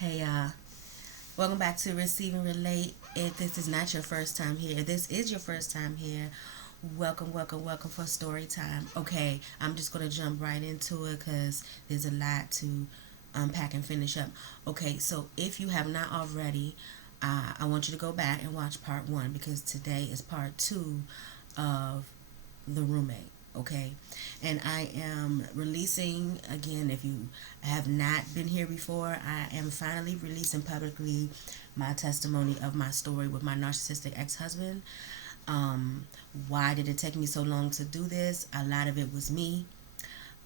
Hey, welcome back to Receive and Relate. If this is not your first time here, if this is your first time here, welcome for story time. Okay, I'm just gonna jump right into it because there's a lot to unpack and finish up. Okay, so if you have not already, I want you to go back and watch part one because today is part two of the roommate. Okay, and I am releasing again. If you have not been here before, I am finally releasing publicly my testimony of my story with my narcissistic ex-husband. um why did it take me so long to do this? A lot of it was me.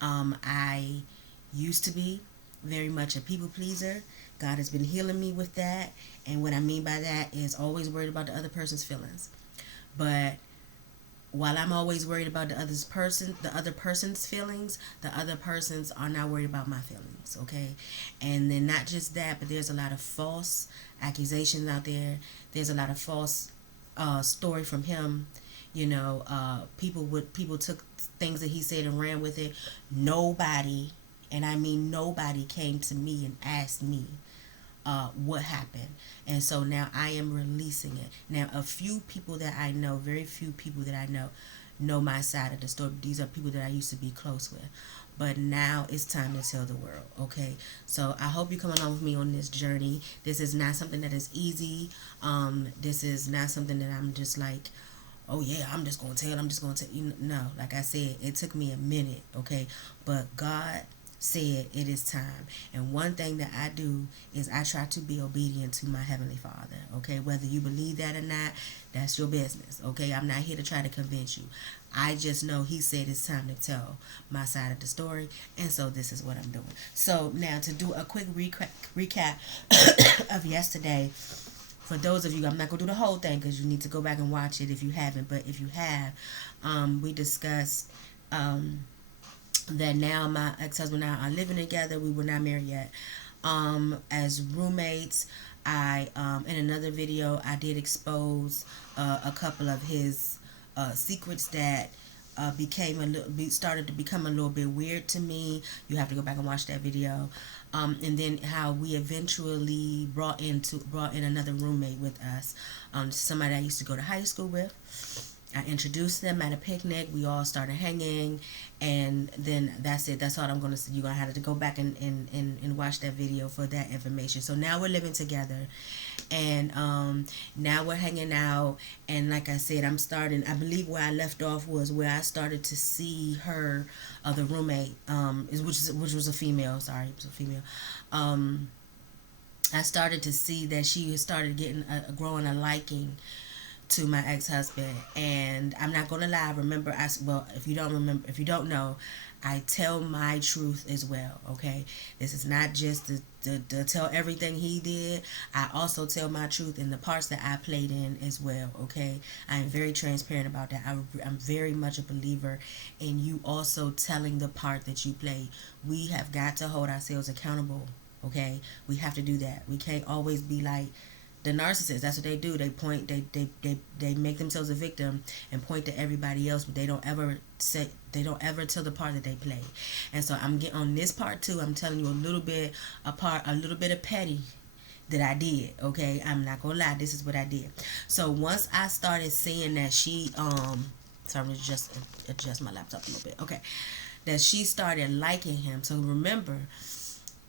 I used to be very much a people pleaser. God has been healing me with that, and what I mean by that is always worried about the other person's feelings. But while I'm always worried about the other person's feelings, the other persons are not worried about my feelings, okay? And then not just that, but there's a lot of false accusations out there. There's a lot of false story from him. People took things that he said and ran with it. Nobody, and I mean nobody, came to me and asked me what happened. And so now I am releasing it. Now, a few people that I know, very few people that I know my side of the story. These are people that I used to be close with. But now it's time to tell the world, okay? So I hope you come along with me on this journey. This is not something that is easy. This is not something that I'm just like, oh yeah, I'm just going to tell. No, like I said, it took me a minute, okay? But God said it is time. And one thing that I do is I try to be obedient to my Heavenly Father, okay? Whether you believe that or not, that's your business, okay? I'm not here to try to convince you. I just know He said it's time to tell my side of the story, and so this is what I'm doing. So now to do a quick recap of yesterday. For those of you, I'm not going to do the whole thing because you need to go back and watch it if you haven't. But if you have, we discussed that now my ex-husband and I are living together. We were not married yet. As roommates, I in another video I did expose a couple of his secrets that started to become a little bit weird to me. You have to go back and watch that video. And then how we eventually brought in another roommate with us, somebody I used to go to high school with. I introduced them at a picnic. We all started hanging, and then that's it. That's all I'm going to say. You're going to have to go back and watch that video for that information. So now we're living together, and now we're hanging out. And like I said, I believe where I left off was where I started to see her, the roommate, which was a female. Sorry, it was a female. I started to see that she started getting growing a liking to my ex-husband. And I'm not gonna lie, remember, if you don't know, I tell my truth as well, okay? This is not just to tell everything he did. I also tell my truth in the parts that I played in as well, okay? I am very transparent about that. I'm very much a believer in you also telling the part that you played. We have got to hold ourselves accountable, okay? We have to do that. We can't always be like the narcissist. That's what they do. They make themselves a victim and point to everybody else, but they don't ever tell the part that they play. And so I'm getting on this part too. I'm telling you a little bit of petty that I did, okay? I'm not gonna lie, this is what I did. So once I started seeing that so I'm gonna just adjust my laptop a little bit, okay, that she started liking him. So remember,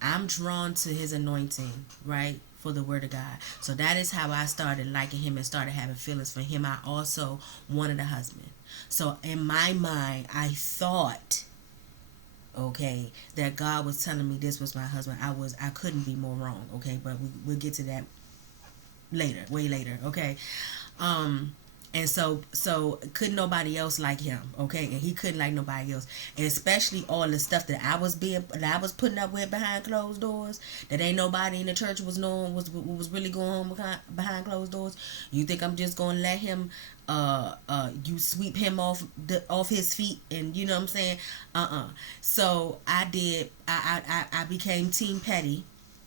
I'm drawn to his anointing, right? For the word of God. So that is how I started liking him and started having feelings for him. I also wanted a husband. So in my mind, I thought, okay, that God was telling me this was my husband. I couldn't be more wrong, okay? But we'll get to that later, way later, okay? And so couldn't nobody else like him, okay? And he couldn't like nobody else, and especially all the stuff that I was putting up with behind closed doors, that ain't nobody in the church was knowing was really going on behind closed doors. You think I'm just gonna let him you sweep him off his feet, and you know what I'm saying? So I did. I became Team Petty.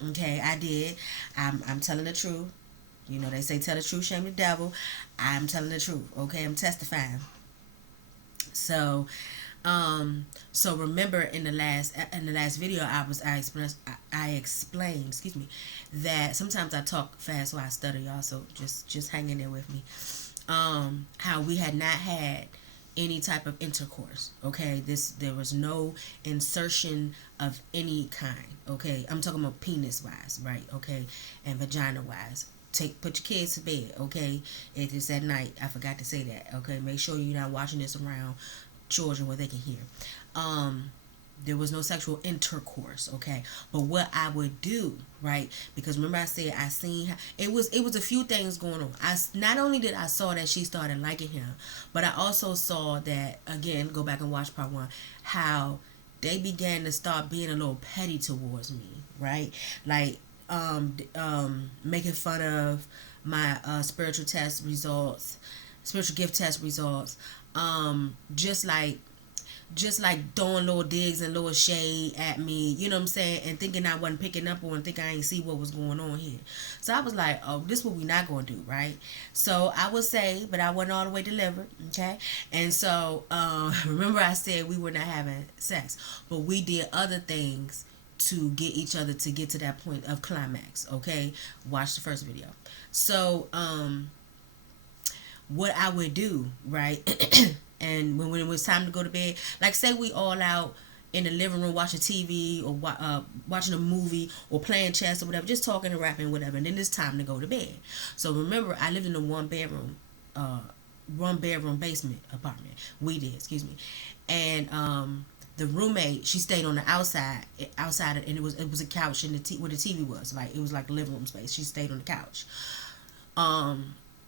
Okay, I did. I'm telling the truth. You know, they say tell the truth, shame the devil. I'm telling the truth, okay? I'm testifying. So, So remember in the last video I explained, excuse me, that sometimes I talk fast while I stutter, y'all. So just hang in there with me. How we had not had any type of intercourse. Okay, there was no insertion of any kind. Okay, I'm talking about penis wise, right? Okay, and vagina wise. Put your kids to bed. Okay, it is at night. I forgot to say that. Okay, make sure you're not watching this around children where they can hear. There was no sexual intercourse, okay. But what I would do, right? Because remember I said I seen it was a few things going on. I not only did I saw that she started liking him, but I also saw that, again, go back and watch part 1, how they began to start being a little petty towards me, right? Like making fun of my spiritual gift test results, just like throwing little digs and little shade at me, you know what I'm saying, and thinking I wasn't picking up on, think I ain't see what was going on here. So I was like, oh, this what we not gonna do, right? So I would say, but I wasn't all the way delivered, okay? And so remember I said we were not having sex, but we did other things to get each other to get to that point of climax, okay? Watch the first video. So what I would do, right? And when it was time to go to bed, like say we all out in the living room watching TV or watching a movie or playing chess or whatever, just talking and rapping, whatever, and then it's time to go to bed. So remember, I lived in a one bedroom basement apartment. We did, excuse me, and the roommate, she stayed on the outside, and it was a couch in where the TV was, like it was like a living room space. She stayed on the couch.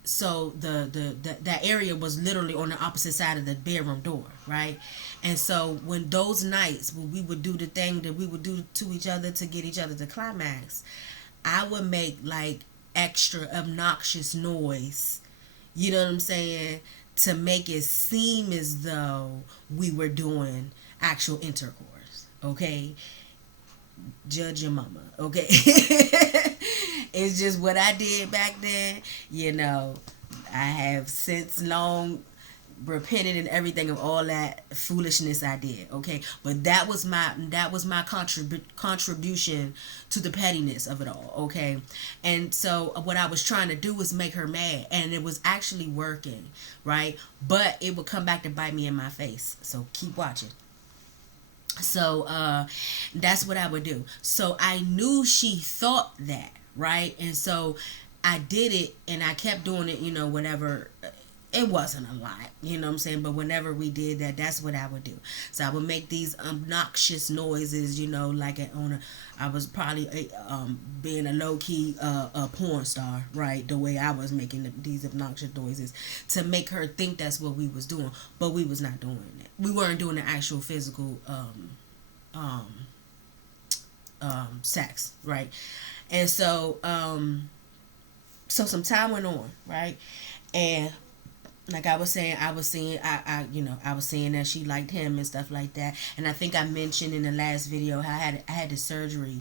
So that area was literally on the opposite side of the bedroom door, right? And so when those nights when we would do the thing that we would do to each other to get each other to climax, I would make like extra obnoxious noise, you know what I'm saying, to make it seem as though we were doing actual intercourse, okay? Judge your mama, okay? It's just what I did back then. You know, I have since long repented and everything of all that foolishness I did, okay? But that was my contribution to the pettiness of it all, okay? And so what I was trying to do was make her mad, and it was actually working, right? But it would come back to bite me in my face. So keep watching. So that's what I would do. So I knew she thought that, right? And so I did it, and I kept doing it, you know, whatever. It wasn't a lot, you know what I'm saying? But whenever we did that, that's what I would do. So I would make these obnoxious noises, you know, like I was probably being a low-key a porn star, right? The way I was making these obnoxious noises to make her think that's what we was doing. But we was not doing it. We weren't doing the actual physical sex, right? And so so some time went on, right? And like I was saying, I was seeing that she liked him and stuff like that. And I think I mentioned in the last video how I had the surgery,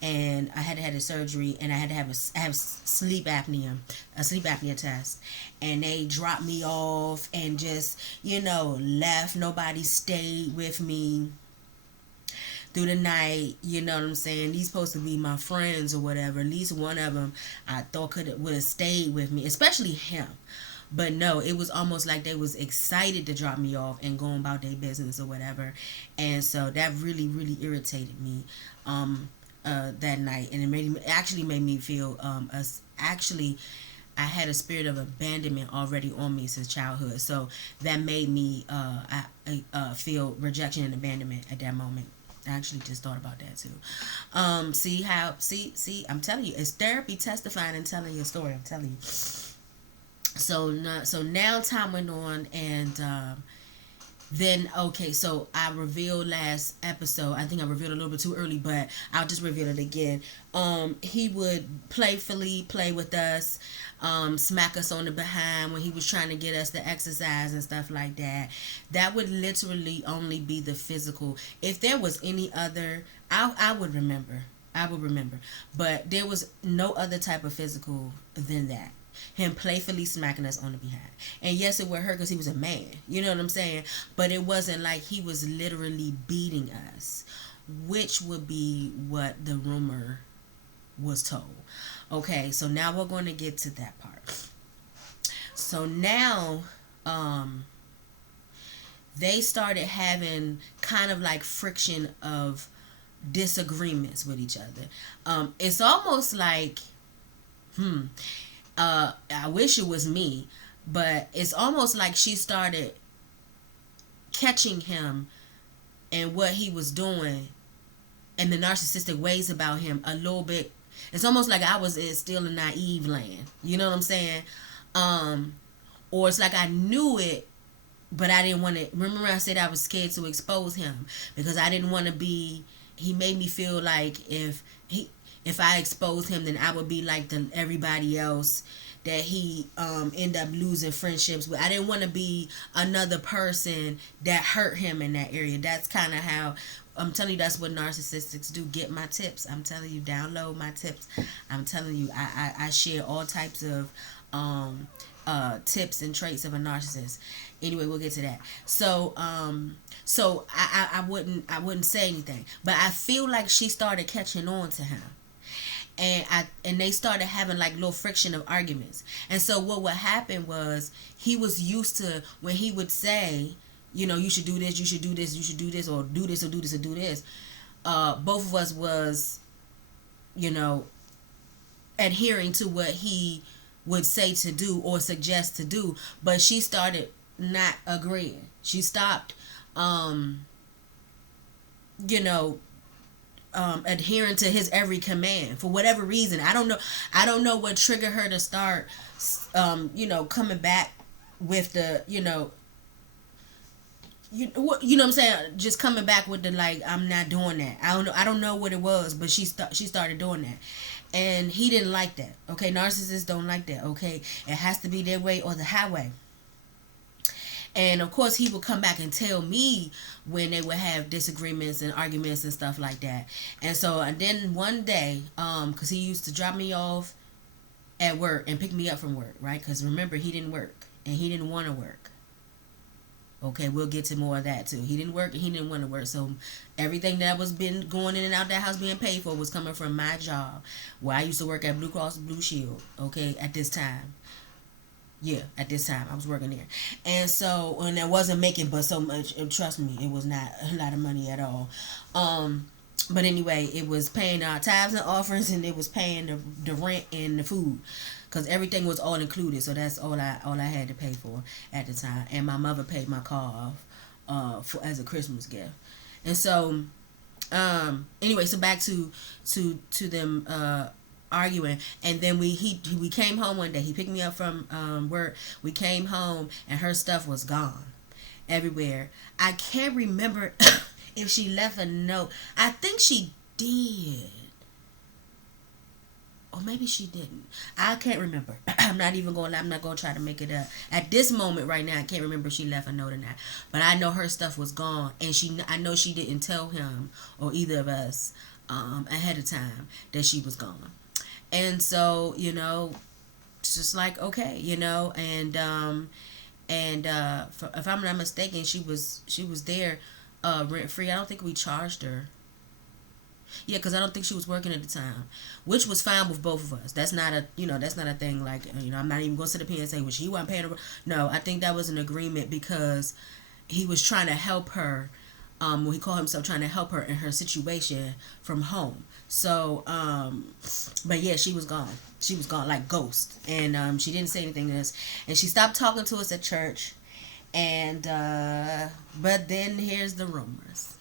and I had the surgery, and I had to have a sleep apnea test, and they dropped me off and just, you know, left. Nobody stayed with me through the night, you know what I'm saying? These supposed to be my friends or whatever. At least one of them I thought would have stayed with me, especially him. But no, it was almost like they was excited to drop me off and going about their business or whatever. And so that really, really irritated me that night. And it actually made me feel, I had a spirit of abandonment already on me since childhood. So that made me feel rejection and abandonment at that moment. I actually just thought about that too. See, I'm telling you, it's therapy testifying and telling your story. I'm telling you. So now time went on, and then okay, so I revealed last episode. I think I revealed a little bit too early, but I'll just reveal it again. He would playfully play with us, smack us on the behind when he was trying to get us to exercise and stuff like that. That would literally only be the physical. If there was any other, I would remember. But there was no other type of physical than that. him playfully smacking us on the behind. And yes, it would hurt because he was a man. You know what I'm saying? But it wasn't like he was literally beating us, which would be what the rumor was told. Okay, so now we're going to get to that part. So now, they started having kind of like friction of disagreements with each other. It's almost like, I wish it was me, but it's almost like she started catching him and what he was doing and the narcissistic ways about him a little bit. It's almost like I was still in naive land. You know what I'm saying? Or it's like I knew it, but I didn't want to. Remember I said I was scared to expose him because I didn't want to be. He made me feel like if I exposed him, then I would be like everybody else that he end up losing friendships with. I didn't want to be another person that hurt him in that area. That's kind of how, I'm telling you, that's what narcissists do. Get my tips. I'm telling you, download my tips. I'm telling you, I share all types of tips and traits of a narcissist. Anyway, we'll get to that. So I wouldn't say anything, but I feel like she started catching on to him, and they started having like little friction of arguments. And so what would happen was he was used to when he would say, you should do this, you should do this, you should do this, or do this, or do this, or do this. Both of us was, adhering to what he would say to do or suggest to do, but she started not agreeing. She stopped, adhering to his every command for whatever reason. I don't know what triggered her to start, coming back with the, you know what I'm saying, just coming back with the like, I'm not doing that. I don't know what it was, but she started doing that. And he didn't like that. Okay, narcissists don't like that. Okay, it has to be their way or the highway. And of course, he would come back and tell me when they would have disagreements and arguments and stuff like that. And so, and then one day, because he used to drop me off at work and pick me up from work, right? Because remember, he didn't work and he didn't want to work. Okay, we'll get to more of that too. He didn't work and he didn't want to work. So everything that was been going in and out that house being paid for was coming from my job, where I used to work at Blue Cross Blue Shield. Okay, at this time. Yeah, at this time I was working there. And so, and I wasn't making but so much, and trust me, it was not a lot of money at all. But anyway, it was paying our tithes and offerings, and it was paying the rent and the food, because everything was all included. So that's all I had to pay for at the time. And my mother paid my car off as a Christmas gift. And so anyway, so back to them arguing. And then we came home one day. He picked me up from work. We came home and her stuff was gone everywhere. I can't remember if she left a note. I think she did. Or maybe she didn't. I can't remember. I'm not going to try to make it up. At this moment right now, I can't remember if she left a note or not. But I know her stuff was gone. And I know she didn't tell him or either of us ahead of time that she was gone. And so, it's just like, okay, and if I'm not mistaken, she was there rent free. I don't think we charged her. Yeah, because I don't think she was working at the time, which was fine with both of us. That's not a thing like, I'm not even going to sit up here and say, well, she wasn't paying her. No, I think that was an agreement because he was trying to help her. He called himself trying to help her in her situation from home. So, but yeah, she was gone. She was gone like ghost. And she didn't say anything to us. And she stopped talking to us at church. And, but then here's the rumors.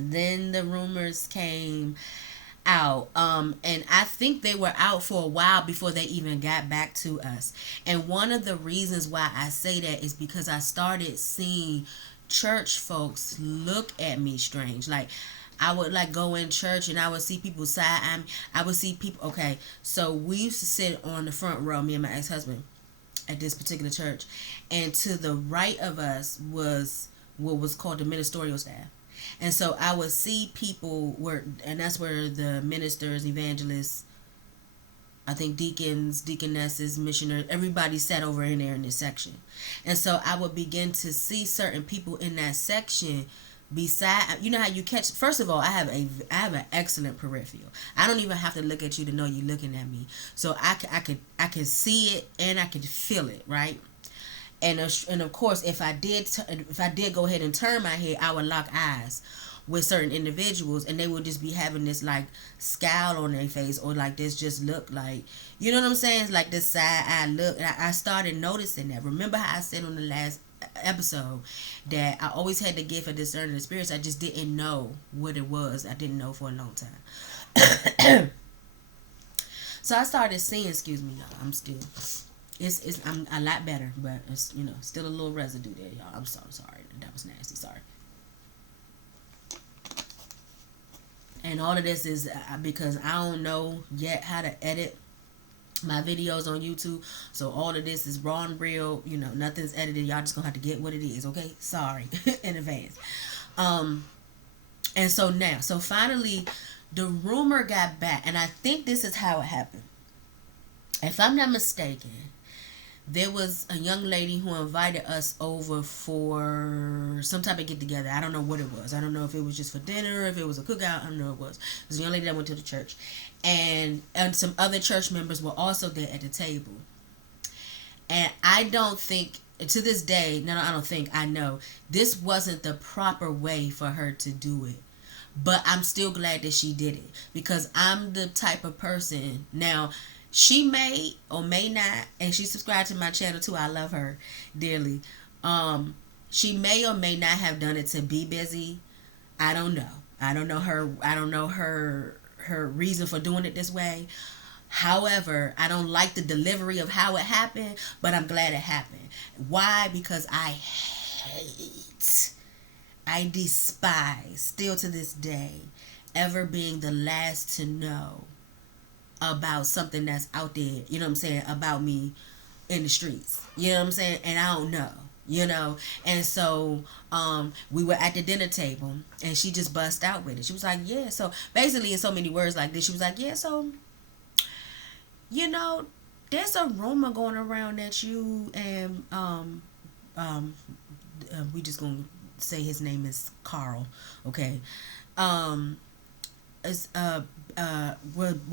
Then the rumors came out. And I think they were out for a while before they even got back to us. And one of the reasons why I say that is because I started seeing church folks look at me strange. Like, I would like go in church and I would see people side. I would see people. Okay, so we used to sit on the front row, me and my ex-husband, at this particular church, and to the right of us was what was called the ministerial staff. And so I would see people and that's where the ministers, evangelists, I think deacons, deaconesses, missionaries, everybody sat over in there in this section. And so I would begin to see certain people in that section beside, you know how you catch, first of all, I have an excellent peripheral. I don't even have to look at you to know you're looking at me. So I could see it and I could feel it, right? And of course, if I did go ahead and turn my head, I would lock eyes with certain individuals, and they would just be having this like scowl on their face, or like this just look like, you know what I'm saying? It's like this side eye look. And I started noticing that. Remember how I said on the last episode that I always had the gift of discerning the spirits. I just didn't know what it was. I didn't know for a long time. So I started seeing. Excuse me, y'all. I'm still. I'm a lot better, but it's, you know, still a little residue there, y'all. I'm so sorry. That was nasty. Sorry. And all of this is because I don't know yet how to edit my videos on YouTube. So all of this is raw and real. You know, nothing's edited. Y'all just gonna have to get what it is, okay? Sorry in advance. And so now, so finally, the rumor got back, and I think this is how it happened. If I'm not mistaken, there was a young lady who invited us over for some type of get together. I don't know what it was. I don't know if it was just for dinner, if it was a cookout. I don't know what it was. It was a young lady that went to the church. And some other church members were also there at the table. And I don't think, to this day, no, I don't think, I know, this wasn't the proper way for her to do it. But I'm still glad that she did it. Because I'm the type of person, now, she may or may not, and she subscribed to my channel too. I love her dearly. She may or may not have done it to be busy. I don't know. I don't know her reason for doing it this way. However, I don't like the delivery of how it happened, but I'm glad it happened. Why? Because I despise, still to this day, ever being the last to know about something that's out there, you know what I'm saying, about me in the streets, you know what I'm saying, and I don't know, you know. And so we were at the dinner table, and she just bust out with it. She was like, yeah, so basically in so many words like this, she was like, yeah, so, you know, there's a rumor going around that you and we just gonna say his name is Carl, okay,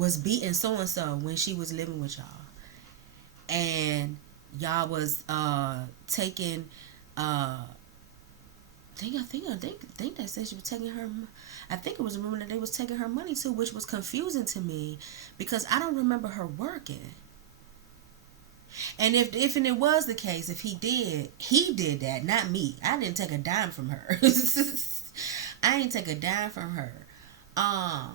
was beating so and so when she was living with y'all, and y'all was taking think they said she was taking her. I think it was a rumor that they was taking her money too, which was confusing to me because I don't remember her working. And if it was the case, if he did that, not me. I didn't take a dime from her. I didn't take a dime from her. I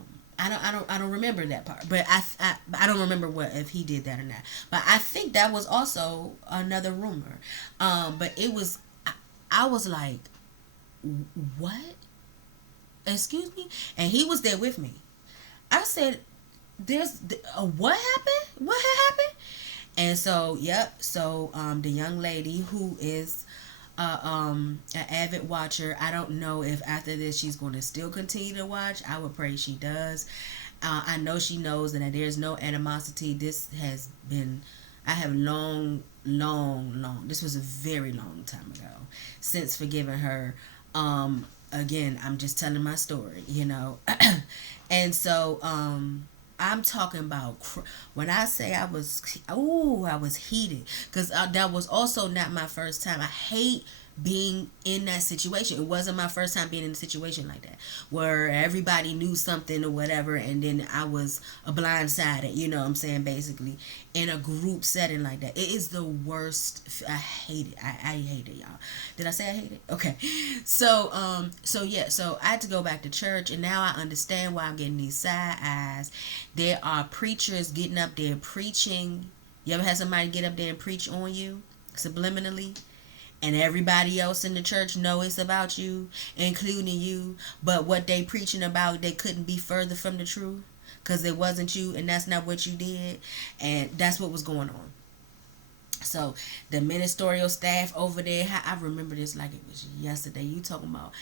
don't remember that part, but I don't remember what if he did that or not. But I think that was also another rumor. But it was, I was like, what? Excuse me? And he was there with me. I said, "There's what happened? What had happened?" And so, yep. So, the young lady who is an avid watcher. I don't know if after this she's going to still continue to watch. I would pray she does. I know she knows that there's no animosity. This has been, I have long, this was a very long time ago since forgiving her. Again, I'm just telling my story, you know. And so, I'm talking about when I say I was heated because that was also not my first time. I hate being in that situation. It wasn't my first time being in a situation like that where everybody knew something or whatever, and then I was blindsided, you know what I'm saying, basically in a group setting like that. It is the worst. I hate it. I hate it, y'all. Did I say I hate it? Okay. So so I had to go back to church, and now I understand why I'm getting these side eyes. There are preachers getting up there preaching. You ever had somebody get up there and preach on you subliminally? And everybody else in the church know it's about you, including you. But what they preaching about, they couldn't be further from the truth because it wasn't you, and that's not what you did. And that's what was going on. So the ministerial staff over there, I remember this like it was yesterday. You talking about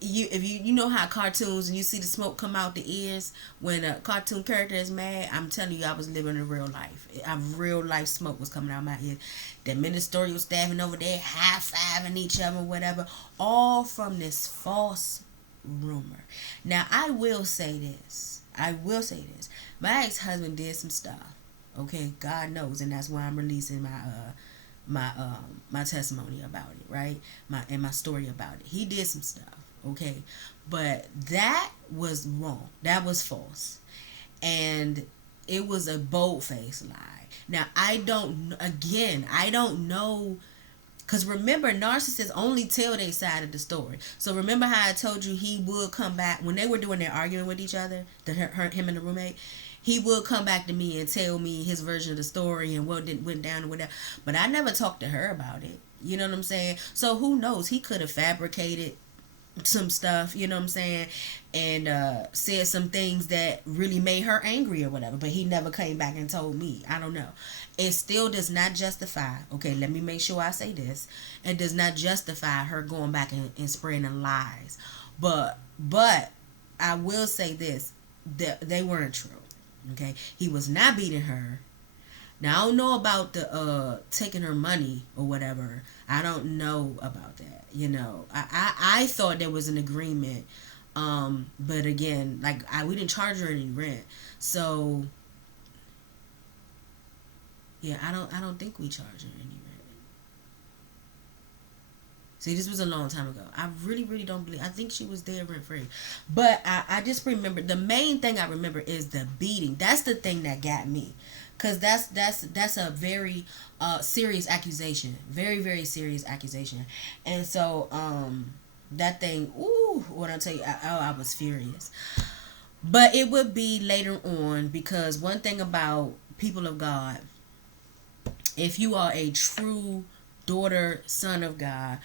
you know how cartoons and you see the smoke come out the ears when a cartoon character is mad. I'm telling you, I was living a real life. A real life smoke was coming out my ears. The ministerial staffing over there high fiving each other, whatever, all from this false rumor. Now I will say this. I will say this. My ex husband did some stuff. Okay, God knows, and that's why I'm releasing my testimony about it, right? My story about it. He did some stuff, okay, but that was wrong. That was false, and it was a bold faced lie. Now I don't know. Because remember, narcissists only tell their side of the story. So remember how I told you he would come back when they were doing their arguing with each other, him and the roommate. He would come back to me and tell me his version of the story and what went down and whatever. But I never talked to her about it. You know what I'm saying? So who knows? He could have fabricated some stuff, you know what I'm saying, and said some things that really made her angry or whatever, but he never came back and told me. I don't know. It still does not justify, okay, let me make sure I say this, it does not justify her going back and spreading lies, but I will say this, that they weren't true. Okay, he was not beating her. Now I don't know about the taking her money or whatever. I don't know about that. You know, I thought there was an agreement, but again, like we didn't charge her any rent, so yeah, I don't think we charged her any rent. See, this was a long time ago. I really don't believe. I think she was there rent free, but I just remember the main thing I remember is the beating. That's the thing that got me, cause that's a very serious accusation, very serious accusation, and so that thing. Ooh, what I tell you, I was furious. But it would be later on, because one thing about people of God, if you are a true daughter, son of God,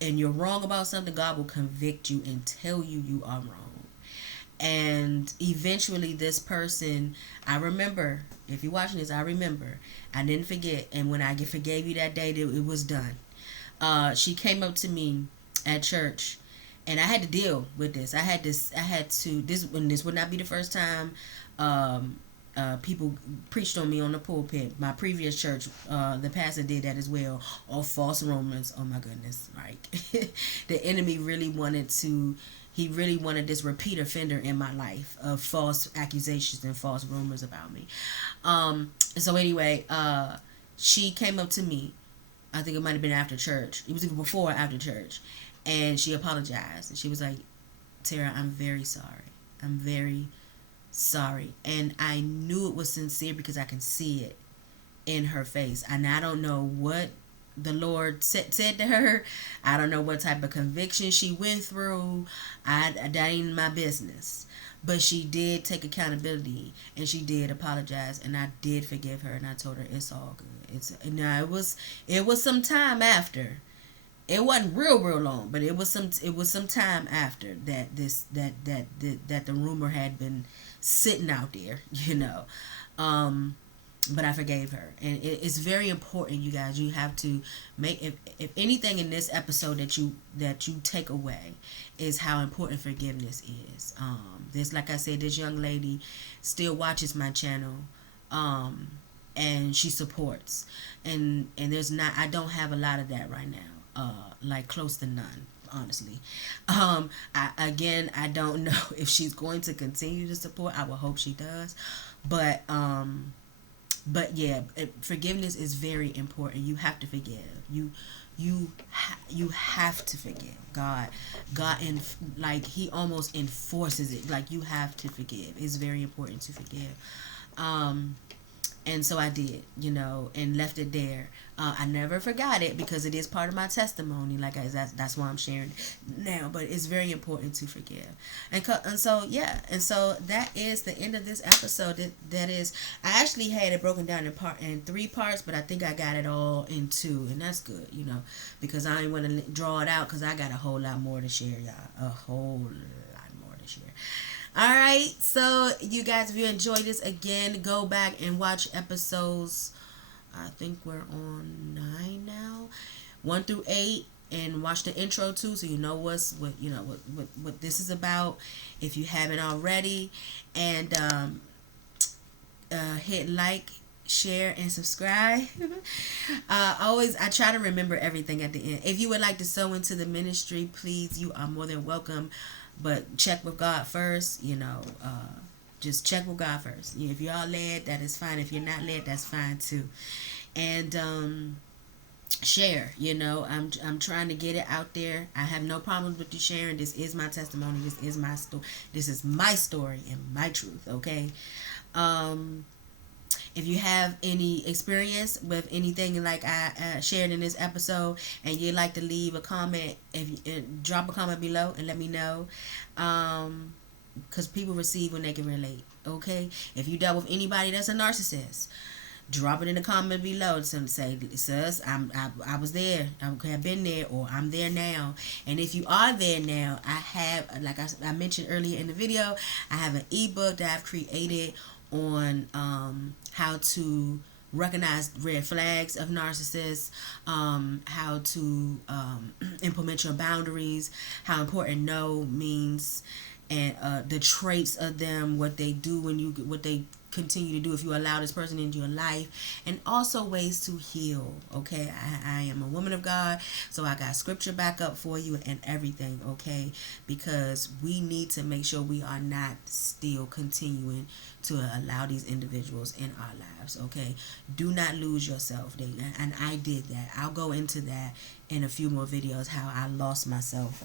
and you're wrong about something, God will convict you and tell you you are wrong. And eventually this person, I remember, if you're watching this, I remember, I didn't forget, and when I forgave you that day, it was done. She came up to me at church, and I had to deal with this. This would not be the first time people preached on me on the pulpit. My previous church, the pastor did that as well. All false rumors. Oh my goodness, right? The enemy really wanted this repeat offender in my life of false accusations and false rumors about me. So anyway, she came up to me. I think it might have been after church. It was even before or after church. And she apologized. And she was like, Tara, I'm very sorry. I'm very sorry. And I knew it was sincere because I can see it in her face. And I don't know what the Lord said to her. I don't know what type of conviction she went through. That ain't my business. But she did take accountability, and she did apologize, and I did forgive her, and I told her it's all good. It was some time after. It wasn't real long, but it was some time after that the rumor had been sitting out there, you know. But I forgave her, and it's very important, you guys. You have to make, if anything in this episode that you take away is how important forgiveness is. This, like I said, this young lady still watches my channel, and she supports, and I don't have a lot of that right now, like close to none, honestly. I don't know if she's going to continue to support. I will hope she does, but yeah, forgiveness is very important. You have to forgive. You have to forgive. God, and like He almost enforces it. Like, you have to forgive. It's very important to forgive. And so I did, you know, and left it there. I never forgot it because it is part of my testimony. Like, that's why I'm sharing it now. But it's very important to forgive. And so, yeah. And so that is the end of this episode. That is, I actually had it broken down in 3 parts, but I think I got it all in 2. And that's good, you know, because I ain't want to draw it out because I got a whole lot more to share, y'all. A whole lot more to share. Alright, so you guys, if you enjoyed this, again, go back and watch episodes. I think we're on 9 now. 1 through 8. and watch the intro too, so you know what this is about, if you haven't already. And hit like, share, and subscribe. Always, I try to remember everything at the end. If you would like to sow into the ministry, please, you are more than welcome. But check with God first. Just check with God first. If you are led, that is fine. If you're not led, that's fine too. And share. I'm trying to get it out there. I have no problems with you sharing. This is my testimony. This is my story. This is my story and my truth. Okay. If you have any experience with anything like I shared in this episode, and you'd like to leave a comment, drop a comment below and let me know. Because people receive when they can relate. Okay. If you dealt with anybody that's a narcissist, drop it in the comment below. Some say, sis, I was there. I have been there, or I'm there now. And if you are there now, I have, like I mentioned earlier in the video, I have an ebook that I've created on how to recognize red flags of narcissists, how to implement your boundaries, how important no means, and the traits of them, what they do what they continue to do if you allow this person into your life, and also ways to heal. Okay, I am a woman of God, so I got scripture back up for you and everything. Okay, because we need to make sure we are not still continuing to allow these individuals in our lives. Okay, do not lose yourself. And I did that. I'll go into that in a few more videos, how I lost myself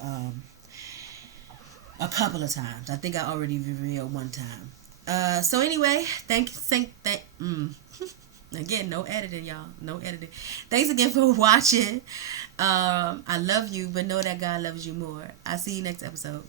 a couple of times. I think I already revealed one time. So anyway, again, no editing, y'all. No editing. Thanks again for watching. I love you, but know that God loves you more. I'll see you next episode.